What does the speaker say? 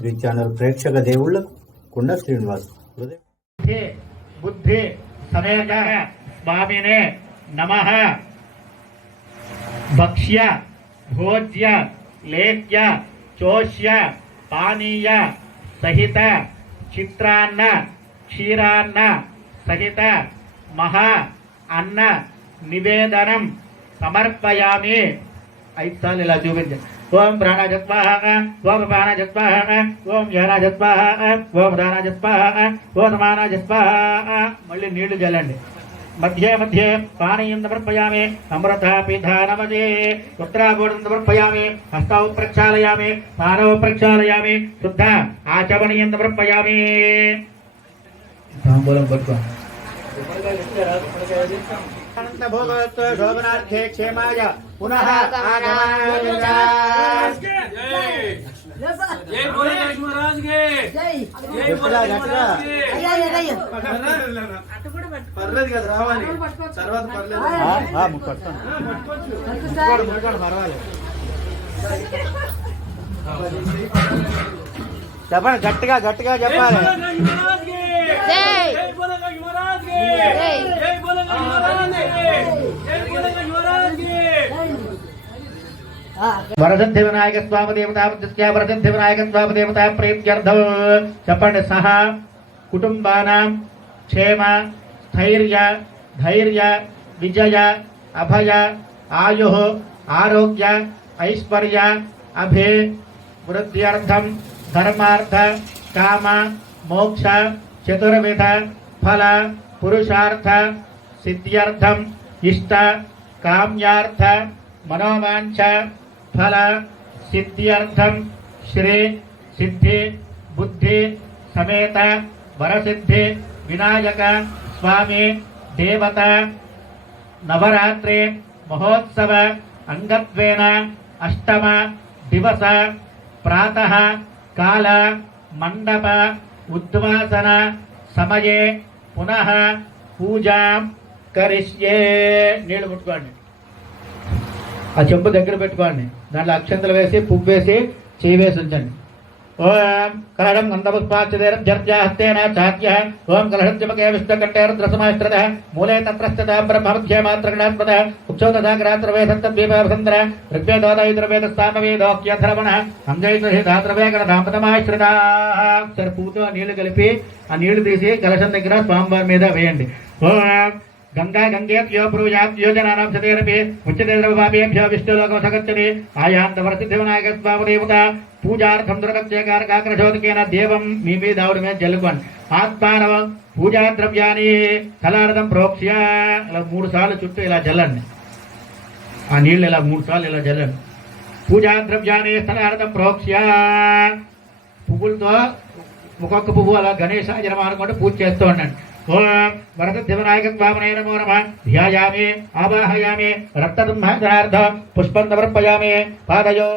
Three channel ప్రేక్షక దేవుళ్ళకు కుండ శ్రీనివాస్ బుద్ధి సమేత స్వామినే నమ. భక్ష్య భోజ్య లేఖ్య చోష్య పానీయ సహిత చిత్రాన్న క్షీరాన్న సహిత మహా అన్న నివేదనం సమర్పయామి. ఐదు ఇలా చూపించండి. ఓం ప్రాణాజత్వాహ ఓం ప్రాణాజత్వాహ ఓం జ్ఞానాజత్వాహ ఓం ప్రాణాజత్వాహ ఓం సమానాజత్వాహ మళ్ళీ నీళ్ళు చల్లండి మధ్యే మధ్యే పానీయం సమర్పయామి అమృతాపిధానమదే పిధానమదే ఉత్తరాభూతం సమర్పయామి హస్తౌ ప్రక్షాళయామి పానౌ ప్రక్షాళయామి శుద్ధ ఆచమనీయం సమర్పయామి. తాంబూలం పట్టుకో. अनंत भोगवत्व शोभनार्थे क्षेमाय पुनः పర్లేదు కదా రావాలి తర్వాత పర్లేదు చెప్పండి గట్టిగా గట్టిగా చెప్పాలి వరసిద్ధి వినాయక స్వామి దేవత ప్రతిష్ఠా వరసిద్ధి వినాయక స్వామి దేవత ప్రీత్యర్థం చెప్పండి సహా కుటుంబానాం క్షేమ స్థైర్య ధైర్య విజయ అభయ ఆయు ఆరోగ్య ఐశ్వర్య అభి వృద్ధ్యర్థం ధర్మార్థ కామ మోక్ష చతుర్విధ ఫల పురుషార్థ సిద్ధ్యర్థం ఇష్ట కామ్యార్థ మనోవాంఛ ఫల సిద్ధ్యర్థం శ్రీ సిద్ధి బుద్ధి సమేత వరసిద్ధి వినాయక స్వామి దేవత నవరాత్రి మహోత్సవ అంగత్వేన అష్టమ దివస ప్రాతః కాల మండప ఉద్వాసన సమయే పునః పూజాం కరిష్యే నీళ్ళు ముట్టుకోండి ఆ చెంపు దగ్గర పెట్టుకోండి. దాంట్లో అక్షంతలు వేసి పువ్వు వేసి చేయి వేసి ఉంచండి. ఓం కలహం గంధపుష్పాక్షదేరం జర్జాహస్తేన చాత్య. ఓం కలహత్యమకే విష్ణుకంఠే రుద్రసమాశ్రిత మూలే తత్రస్థిత బ్రహ్మధ్యే మాత్రగణాత్మత ఉక్షో తథా గ్రాత్రవే సప్తద్వీపవసంతర ఋగ్వేదోదయుర్వేద స్థానవేదోక్యధర్మణ అంజైతుహి ధాత్రవే గణ సరే నీళ్ళు కలిపి ఆ నీళ్ళు తీసి కలశం దగ్గర స్వామివారి మీద వేయండి. ఓం గంగా గంగేభ్యో బ్రూయాత్ యోజనానాం సతేరపి ఉచ్యతే ద్రవపాపేభ్యో విష్ణులోకం సగచ్చతి ఆయాంత వరసిద్ధివినాయక స్వామి దేవత పూజార్థం దురగత్యకారకాగ్రశోదకేన దేవం మీ మీద ఆవిడ మీద జల్లుకోండి ఆత్మానవ పూజా ద్రవ్యాన్ని కలారథం ప్రోక్ష్య ఇలా మూడు సార్లు చుట్టూ ఇలా జల్లండి ఆ నీళ్ళు ఇలా మూడు సార్లు ఇలా జల్లండి పూజా ద్రవ్యాన్ని స్థలార్థం ప్రోక్ష్య। పువ్వులతో ఒక్కొక్క పువ్వు అలా గణేశాయ అనుకుంటే పూజ చేస్తూ ఉండండి। ఓం వరద దివనాయక స్వామనే నమో నమ ధ్యాయామి ఆవాహయామి రక్తదుంహార్థ పుష్పం సమర్పయామి పాదయో